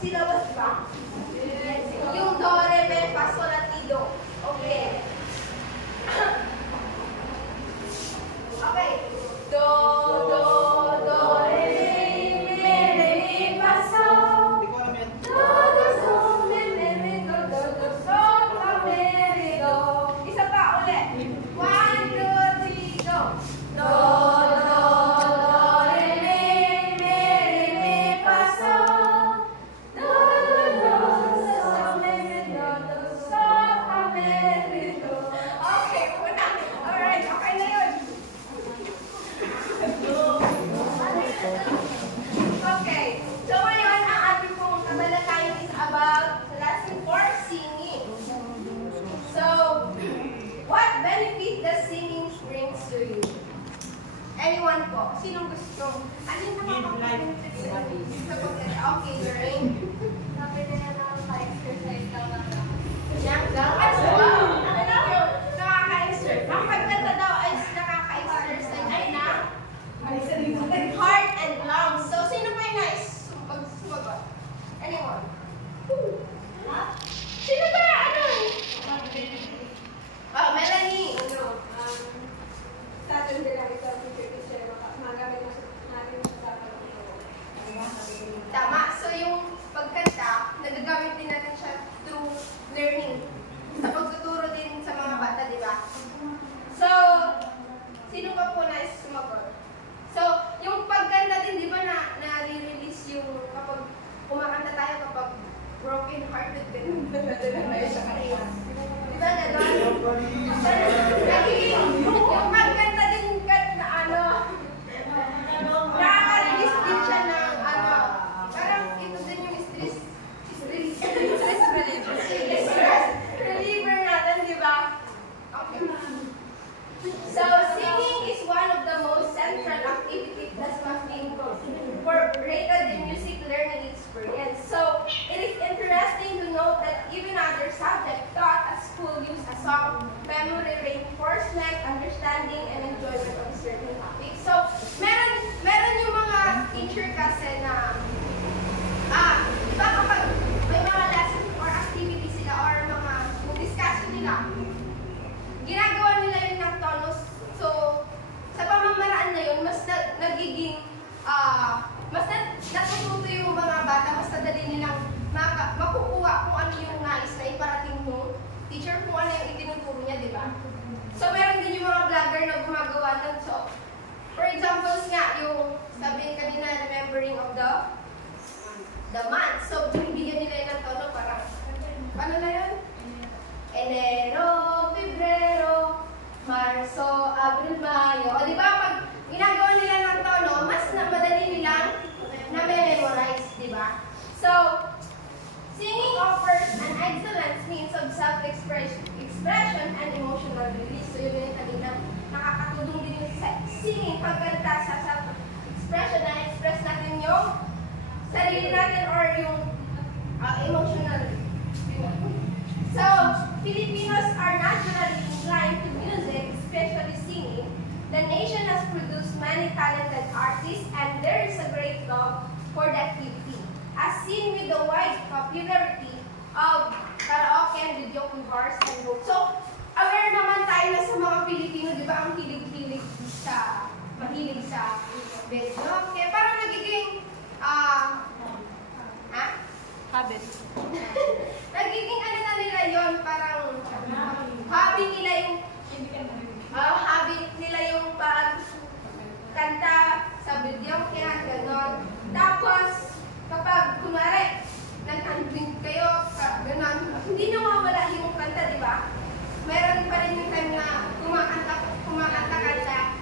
syllabus ba? Yung do, re, mi, fa, sol, at ti, do. Okay. Okay. Do, re, mi, fa, sol. Do, sol, mi, do, sol, fa, mi, do. Isa pa, ulit. 1, 2, 3, go. Do, re, mi, fa, sol. Do, sol, mi, do, sol, fa, mi, do. Okay, una. Alright, okay na yun. Okay, so ngayon ang ating pong katalakayan is about lesson 4, singing. So, what benefit does singing brings to you? Anyone po? Sinong gusto? Alin na makaka-benefit sa pagkata? Okay, Lorraine. Sabi nila nakaka-exercise daw na. Yan, ano? Wow! Nakaka-exercise. Ang pagkata daw ay nakaka-exercise ay na heart and lungs. So, sino pa yung nais sumagot? Anyone? Sino ba? Ano? Oh, Melanie. Sa atin din lang ito, teacher, magamit natin sa Tama. So, yung pagkanta, nagagamit din natin siya through learning. Sa pagtuturo din sa mga bata, di ba? So, sino pa po nais sumagot? So, yung pagkanta din, di ba, na-release yung kapag kumakanta tayo kapag broken-hearted din. Tayo sa kanila. Di ba, gano'n? Yung pagkanta din na ano, nakaka-release din siya ng ano, parang ito din yung stress reliever natin, di ba? Okay. So, singing is one of the most central activities that must be incorporated in music learning experience. So, it is interesting to note that even other subjects taught at school use a song, memory reinforcement, understanding, and enjoyment of certain topics. So, meron yung mga teacher kasi na, di ba kapag may mga lesson or activity sila or mga discussion nila, ginagawa nila yun ng tonos. So, sa pamamaraan na yun, mas nagiging, mas natututo yung mga bata, mas nadali nilang makukuha kung ano yung nais na iparating mo teacher, kung ano yung itinuturo niya, di ba? So, meron din yung mga vlogger na gumagawa ng so, for example nga, yung sabihin kanina, remembering of the month. So, binibigyan nila yun ng tono para, paano na yun? Enero, Pebrero, Marso, Abril, Mayo. O, di ba, pag ginagawa nila ng tono, mas madali nilang na-memorize, di ba? So, singing offers an excellent means of self-expression and emotional release. So, yun yung kanina, nakakatulong din yung singing, pagkanta sa self-expression na express natin yung sarili natin or yung emotional release. So, Filipinos are naturally inclined to music, especially singing. The nation has produced many talented artists and there is a great love for the activity, as seen with the wide popularity of karaoke and videoke bars and books. So, aware naman tayo na sa mga Pilipino, di ba, ang mahilig sa videoke. Parang nagiging, habit. nagiging ano na nila yun, parang hobby nila yung pagkanta sa videoke, gano'n. Tapos, kapag kunwari, nag-unbink kayo, gano'n, hindi nawawala yung kanta, di ba? Meron pa rin yung time na kumakanta-kanta.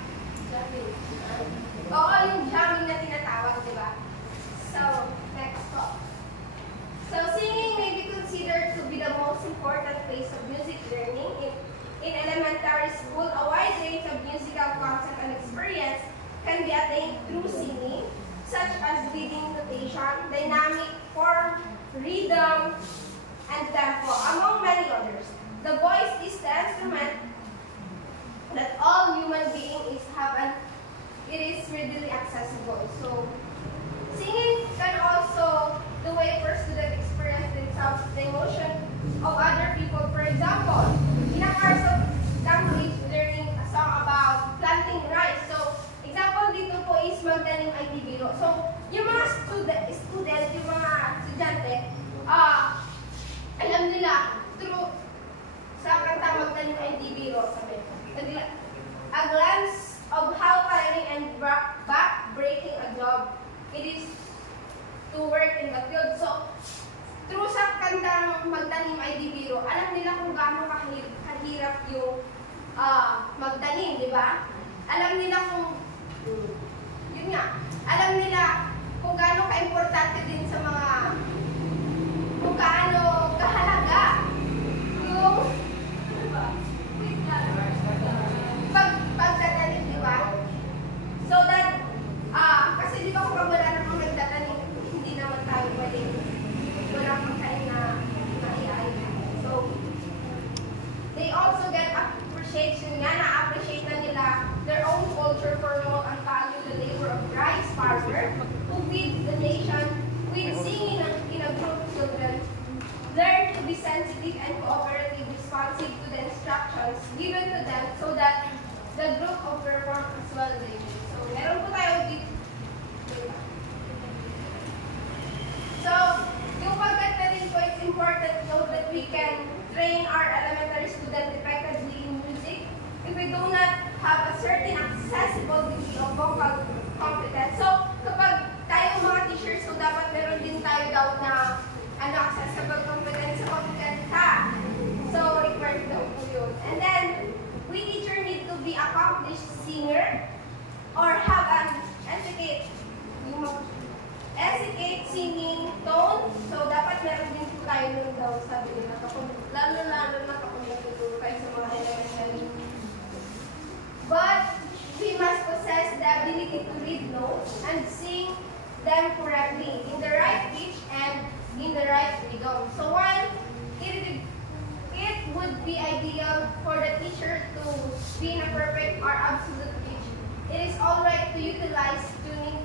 Oo, yung jamming na tinatawag, di ba? So, next po. So, singing may be considered to be the most important phase of music learning. In elementary school, a wide range of musical concept and experience can be attained through singing, such as leading notation, dynamic form, rhythm, and tempo, among many others. The voice is the instrument that all human beings have, and it is readily accessible. So, singing can also, the way first abilities to work in the field. So, through sa kantang Magtanim ay di biro, alam nila kung gaano kahirap yung magtanim, di ba? Alam nila alam nila kung gaano ka-importante din sa mga, kung gaano kahalaga yung pagtatanim, di ba? So that, kasi di ba kung wala namang nagtatanim, hindi naman tayo walang pagkain na maiay. So, they also get appreciation nga, na-appreciate na nila their own culture for and value the labor of rice farmer who feed the nation with singing in a group of children. Learn to be sensitive and cooperative, responsive to the instructions given to them so that the group of perform as well they do. So, meron po tayo dito. So, yung pagkatanim po, it's important to know that we can train our elementary students effectively in music if we do not have a certain accessible degree of vocal competence. So, kapag tayo mga teachers, so dapat meron din tayo daw na accessible competence sa pagkanta. So, required daw po yun. And then, we teacher need to be accomplished singer or have an etiquette singing tone. So, dapat meron din po tayo nun daw, sabi nila. Lalo na kapag nagtuturo tayo sa mga elementary. But, we must possess the ability to read notes and sing them correctly in the right pitch and in the right rhythm. So, while it would be ideal for the teacher to be in a perfect or absolute pitch, it is alright to utilize tuning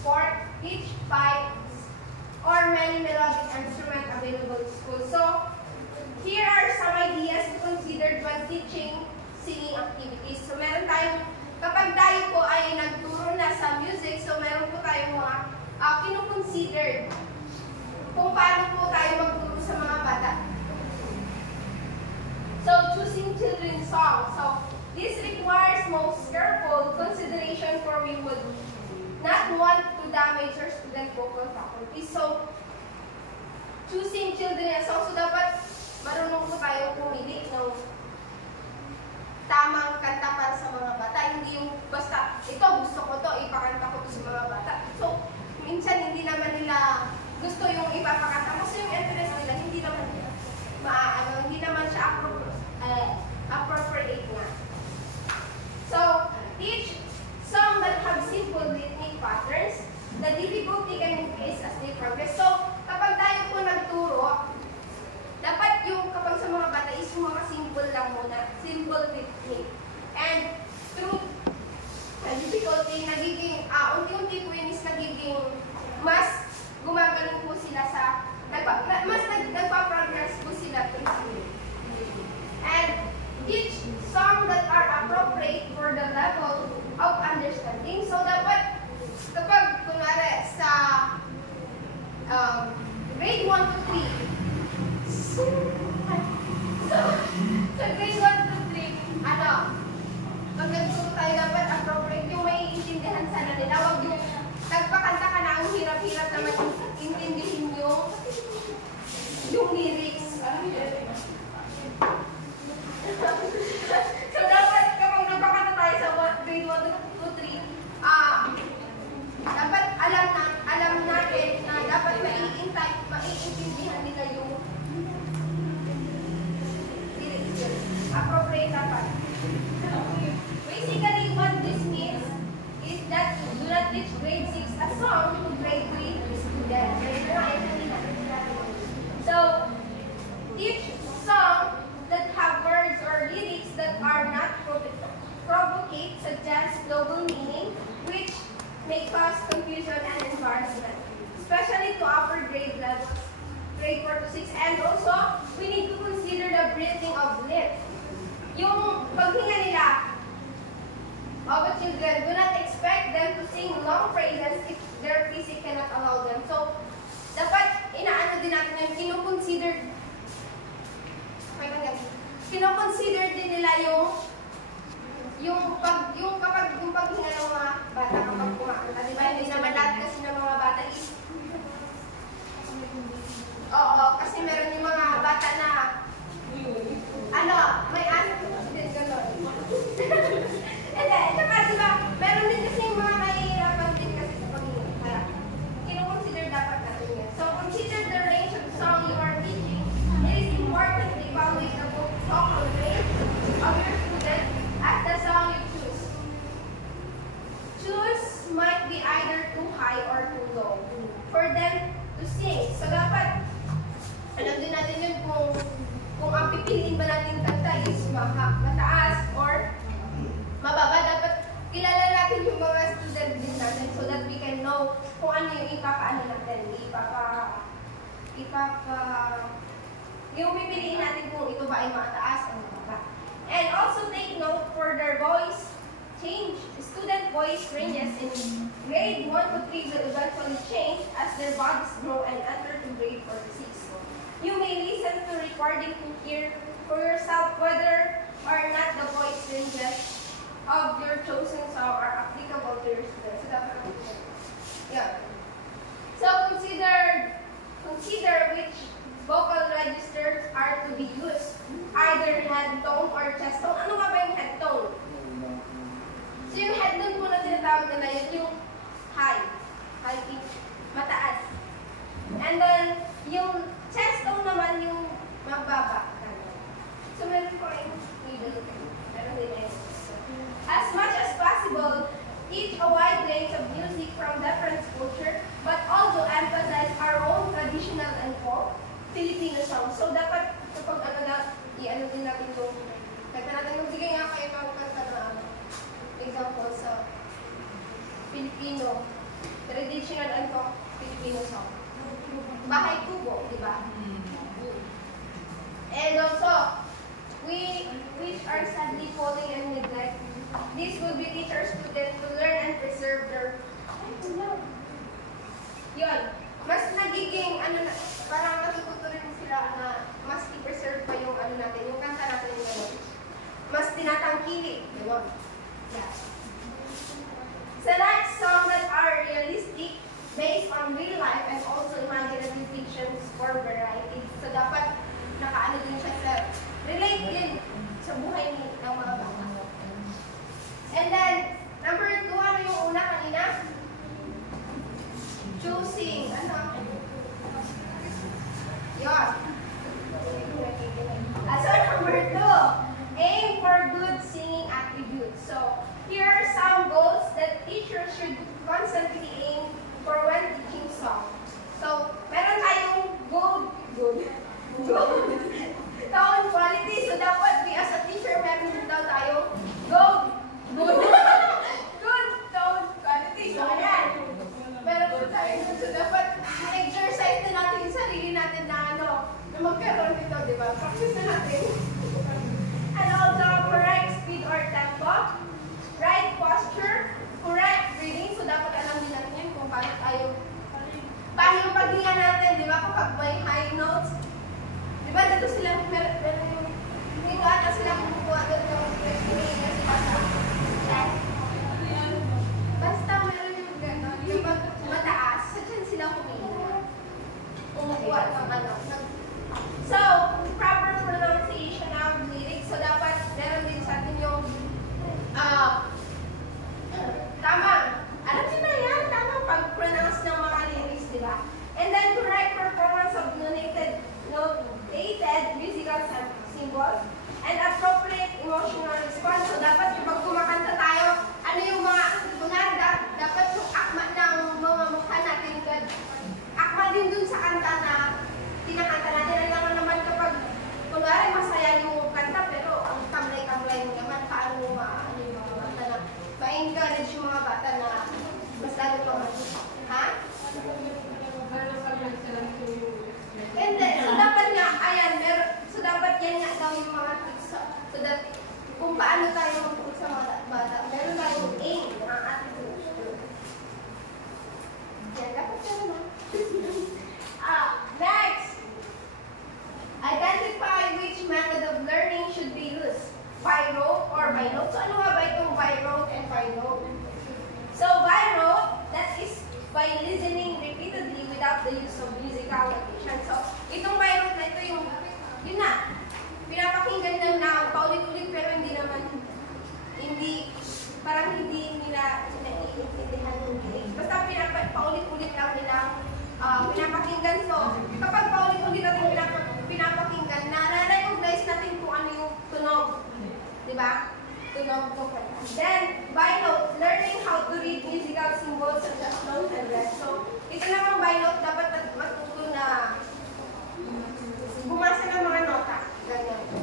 fork, pitch, pipes, or many melodic instruments available in school. So, here are some ideas to consider when teaching singing activities. So, meron tayong, kapag tayo po ay nagturo na sa music, so meron po tayong mga kinukonsider kung paano po tayo magturo sa mga bata. So, choosing children's songs. So, this requires most careful consideration for we would not want to damage our student vocal faculty. So, choosing children's songs, so dapat marunong po tayo pumili ng tamang kanta para sa mga bata. Hindi yung basta, ito gusto ko to, ipakanta ko to sa mga bata. So, minsan hindi naman nila gusto yung ipapakanta. Kasi yung interest nila, hindi naman nila hindi naman siya appropriate na. So, each song that have simple rhythmic patterns, the difficulty can increase as they progress. So, kapag tayo po nagturo, dapat yung kapag sa mga bata is yung mga simple lang muna, simple rhythmic. And through the difficulty, nagiging, unti-unti po yun is nagiging mas gumagaling po sila sa, nagpa-progress po sila through singing. And each song that are appropriate for the level of understanding. So, dapat, kapag, kunwari, sa grade 1 to 3, so, sa grade 1 to 3, pag nagturo tayo, dapat appropriate yung may intindihan sana nila. Huwag yung nagpakanta ka na ang hirap-hirap naman intindihin yung lyrics. So, dapat kapag nagpakanta tayo sa grade 1 to 3, dapat alam natin na dapat maiintindihan nila yung lyrics yun. Appropriate dapat. Basically, what this means is that do not teach grade 6 a song to grade 3 students. So, teach song that have words or lyrics that are not provocate, suggest double meaning, which may cause confusion and embarrassment, especially to upper grade levels, grade 4 to 6. And also, we need to consider the breathing of lips. Yung paghinga nila of the children, do not expect them to sing long phrases if their physique cannot allow them. So, dapat inaano din natin yung kino-consider din nila yung paghinga ng mga bata kapag kumakanta. Diba? Hindi naman lahat kasi ng pipiliin ba natin kanta is mataas or mababa. Dapat kilala natin yung mga student din natin so that we can know kung ano yung ipapaano natin. Yung pipiliin natin kung ito ba ay mataas o mababa. And also take note for their voice change. Student voice ranges in grade 1 to 3 will eventually change as their bodies grow and enter to grade 4 to 6. You may listen to recording to hear for yourself whether or not the voice ranges of your chosen song are applicable to your students. So consider which vocal registers are to be used, either head tone or chest tone. Ano nga ba yung head tone? So yung head tone po na tinatawag nila yun yung high pitch, mataas. And then yung chest tone naman yung mababa. So meron po yung middle. Meron din yung as much as possible, teach a wide range of music from different culture, but also emphasize our own traditional and folk Filipino songs. So dapat kapag i-ano din natin yung kanta natin, magbigay nga kayo ng kanta na example sa Filipino, traditional and folk Filipino song. Bahay Kubo, di ba? And also, which are sadly falling in neglect. This will be teach our students to learn and preserve their yun. Mas nagiging, parang matututo rin sila na mas i-preserve pa yung natin, yung kanta natin yung mas tinatangkili. Yun. Yeah. Select songs that are realistic, based on real life, and also imaginative fictions for variety. So dapat nakaano din siya sa relate din sa buhay ng mga bata. And then, number 2, ano yung una kanina? Choosing. Ano? Yun. So, number 2, aim for good singing attributes. So, here are some goals that teachers should constantly aim for when teaching song. So, meron tayong good tone quality. So, dapat we as a teacher, meron din daw tayong good tone quality. So, ayan. Meron po tayo. So, dapat exercise na natin yung sarili natin na na magkaroon nito, di ba? Practice na natin. And also, correct speed or tempo, right posture, correct breathing. So, dapat alam din natin yun kung paano yung paghinga natin, di ba? Kapag may high notes, di ba? Dito sila, meron yung, dito ata sila kumukuha doon yung hinihinga sa basa. Basta meron yung gano'n, yung mataas, sa dyan sila humihinga. Kumukuha ng So, proper pronunciation of lyrics. So, dapat meron din sa atin yung tama. Alam niyo na yan, tamang pag-pronounce ng mga lyrics, di ba? And then, correct performance of notated musical symbols and appropriate emotional response. So, dapat kapag kumakanta tayo, ano yung mga, dapat yung akma ng mga mukha natin, akma din dun sa kanta na tinakanta natin. Alam naman kapag, kunwari masaya yung kanta, pero ang kamlay-kamlay mo naman, paano mo yung mga kanta na ma-encourage yung mga bata na mas lalo pa ha? And then, so dapat nga, ayan, so dapat yan nga daw yung mga tricks so that kung paano tayo mag-uusap sa mga bata, meron tayong aim ng attitude. Yan, dapat yan na. Next! Identify which method of learning should be used. By rote or by note. So ano nga ba itong by rote and by note? So by rote, that is by listening repeatedly without the use of musical notation. So itong by rote na ito yung, yun na, pinapakinggan lang na paulit-ulit pero parang hindi nila naiintindihan yung lyrics. Basta paulit-ulit lang nila pinapakinggan. So kapag paulit-ulit natin pinapakinggan, na-recognize natin kung ano yung tunog. Diba? Tunog po. Then, by note, learning how to read musical symbols such as notes and rest. So, ito namang by note, dapat matuto na bumasa ng mga nota. Ganyan.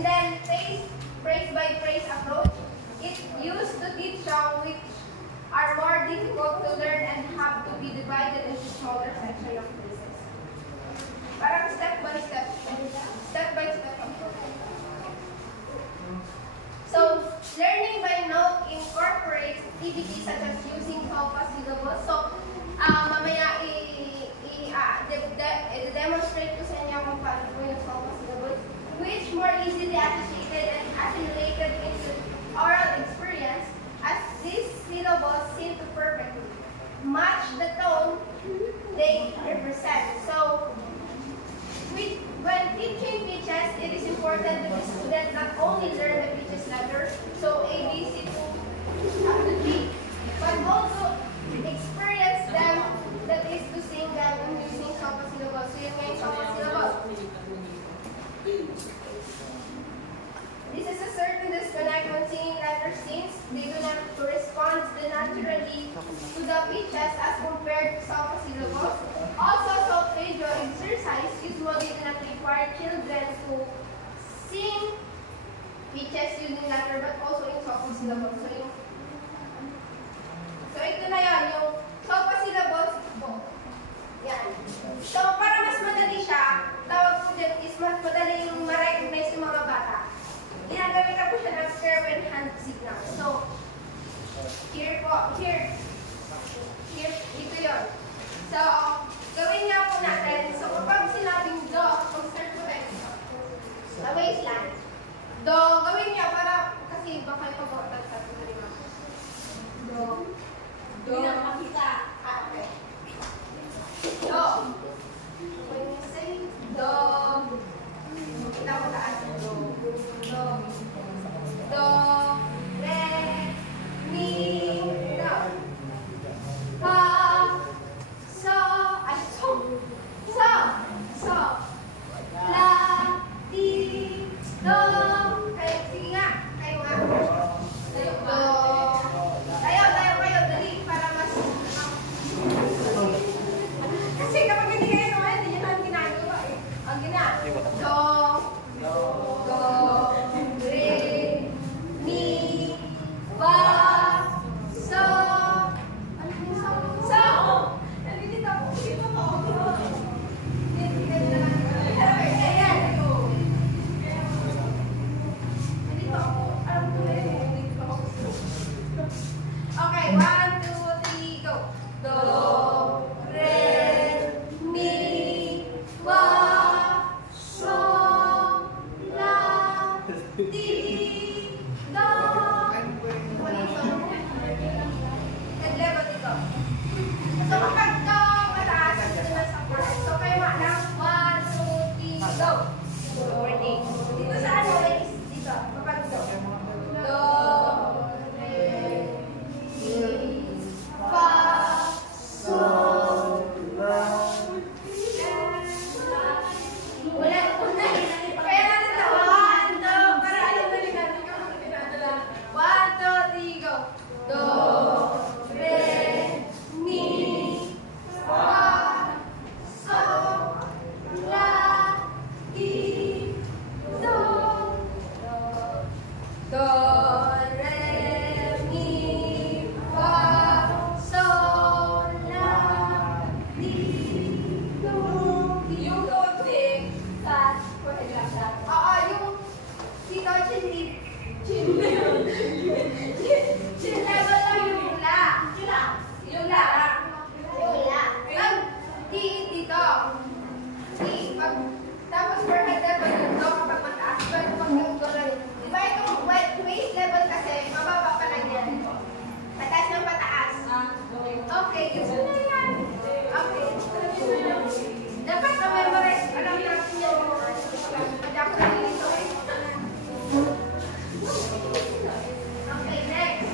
And then phrase by phrase approach. It used to teach songs which are more difficult to learn and have to be divided into smaller sections of phrases. Parang step by step approach. So, learning by note incorporates activities such as using SOPA syllables. So, mamaya i-demonstrate ko sa inyo kung paano po yung SOPA syllables, which more easily associated and assimilated into oral experience, as these syllables seem to perfectly match the tone they represent. So, when teaching pitches, it is important that the student not only learn the pitches letters, so A, B, C, up to G, but also experience them, that is to sing them using SOPA syllables. So yun nga yung SOPA syllables. This is a certain disconnect when singing letters since they do not correspond naturally to the pitches as compared to SOPA syllables. Also, solfeggio exercise usually do not require children to sing pitches using letter but also in SOPA syllables. So ito na yun, yung SOPA syllables po. Yan. So, para mas madali siya, tawag po dyan is mas madali yung ma-recognize yung mga bata. Ginagawin na po siya ng curve and hand signal. So, here po, here, ito yun. So, gawin niya po natin. So, kapag sinabing do, mag-start po tayo. Sa waistline. Do, gawin niya para, kasi baka ipag-order sa ito rin ako. Do. Do. Hindi na makita. Okay. Do. When you say do, kita mo taas. Do. Do. Do. Re. Mi. Do. Fa. So. Ay, so. So. So. La. Di. Do. Kayo, sige nga. Kayo nga. Do. Tayo. Dali. Para mas. Kasi kapag hindi kayo naman, hindi nyo naman ginagawa eh. Ang ginagawa. Do. Do. Re. Mi. Fa. So. Ano yung so? So. Nalilito ako. Dito ko. Ayan. Nalilito ako. Alam ko na yun. Nalilito ako. Okay. 1, 2, 3, go. Do. Re. Mi. Fa. So. La. Di. Do. And level dito. So kapag do, mataas, dito na sa chord. So kayo nga lang, 1, 2, 3, go. Morning. Dito sa ano, like, dito. Kapag do. Do. Re. Mi. Fa. So. Ulit. Kaya natin na 1, 2, para alam na rin natin kung ano pinadala. 1, 2, 3, go. Do, re, mi, fa, so, la, di, do. Do, re, mi, fa, so, la, di, do. Yung konti, yung dito, chin level lang yung la. Yung la. Ang di dito. Di. Tapos forehead level yung do kapag mataas. Pero kapag yung do lang. Diba itong waist level kasi, mababa pa lang yan. Pataas ng pataas. Okay, gusto na yan. Okay. Dapat na-memorize. Alam natin yan. Hindi ako nalilito eh. Okay, next.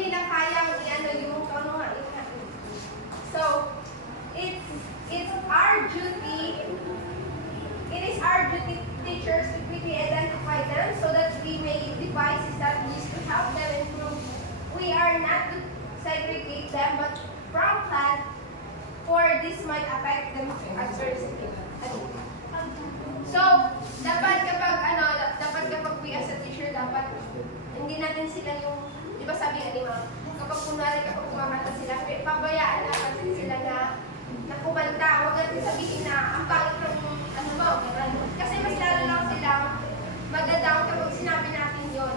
nila kayang i-ano yung ano nga. So, it's our duty, it is our duty teachers to quickly identify them so that we may devices that we use to help them improve. We are not to segregate them, but from plan, for this might affect them adversely. So, dapat kapag we as a teacher, dapat hindi natin sila yung, di ba sabi nga ni Ma'am, kapag kumakanta sila, pabayaan natin sila na kumanta. Huwag natin sabihin na ang pangit ng ano ba, kasi mas lalo lang sila magadown kapag sinabi natin yon.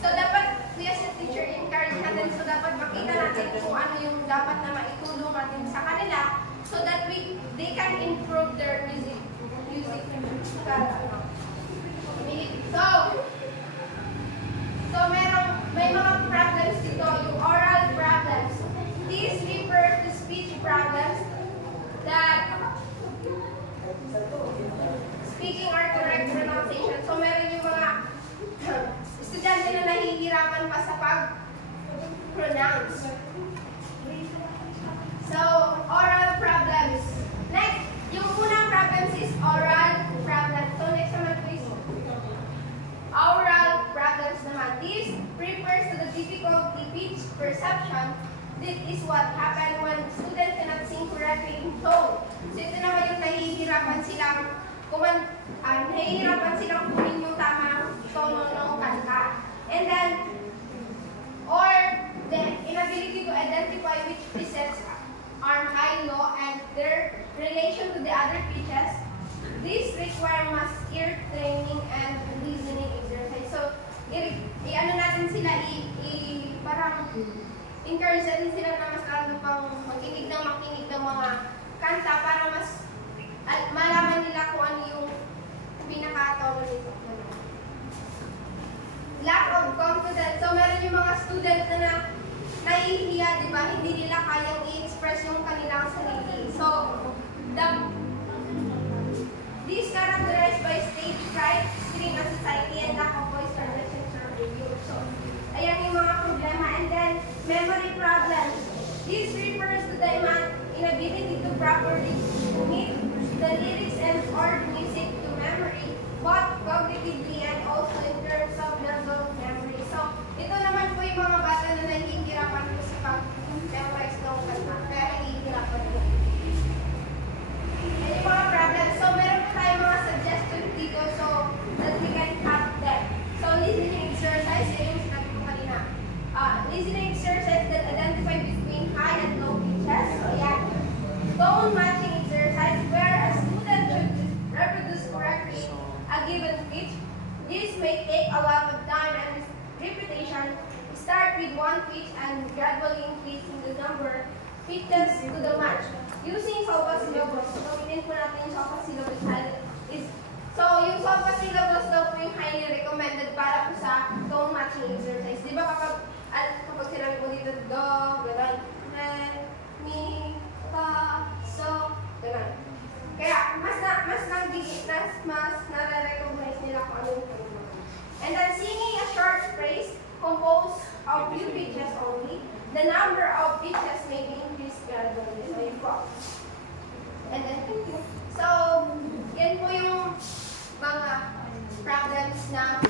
So, dapat we as a teacher encourage natin, so dapat makita natin kung ano yung dapat na maitulong natin sa kanila so that they can improve their music. So may mga problems dito, yung oral problems. These refer to speech problems that speaking or correct pronunciation. So meron yung mga estudyante na nahihirapan pa sa pag-pronounce. So, oral problems. Next, yung unang problems is oral problems. So, next naman please. Oral problems naman. This refers to the difficulty speech perception. This is what happens when students cannot sing correctly in tone. So, ito naman yung nahihirapan silang kunin yung tamang tono ng kanta. And then, or the inability to identify which pieces are high, low, and their relation to the other pitches. This requires mass ear training and listening exercise. So, i-ano natin sila, parang encourage natin sila na mas lalo pang makinig ng mga kanta para mas malaman nila kung ano yung pinaka-tono nito. Lack of confidence. So, meron yung mga student na nahihiya, di ba? Hindi nila kayang i-express yung kanilang sarili. So, this characterized by stage fright, extreme anxiety, and lack of voice recognition or review. So, ayan yung mga problema. And then, memory problems. This refers to the inability to properly commit the lyrics and or music to memory, both cognitively and also in terms of level of memory. So, ito naman po yung mga bata na nahihirapan po sa pag-memorize ng kanta. Kaya nahihirapan po. And yung mga problems. So, meron po tayo mga suggestions dito so that we can have them. So, listening exercise, yung sinabi ko kanina. Listening exercise that identify between high and low pitches. So, yan. Tone matching exercise where a student should reproduce correctly a given pitch. This may take a lot of time and repetition. Start with one pitch and gradually increasing the number pitches to the match. Using solfa syllabus. So, gawin po natin yung solfa syllabus. So, yung solfa syllabus daw po yung highly recommended para po sa tone matching exercise. Di ba kapag sinabi po dito, do, gano'n, re, mi, fa, so, gano'n. Kaya, mas nare-recognize nila kung ano yung tone. And then, singing a short phrase composed of few pitches only, the number of pitches may be increased gradually. So, yun po. And then, so, yan po yung mga problems na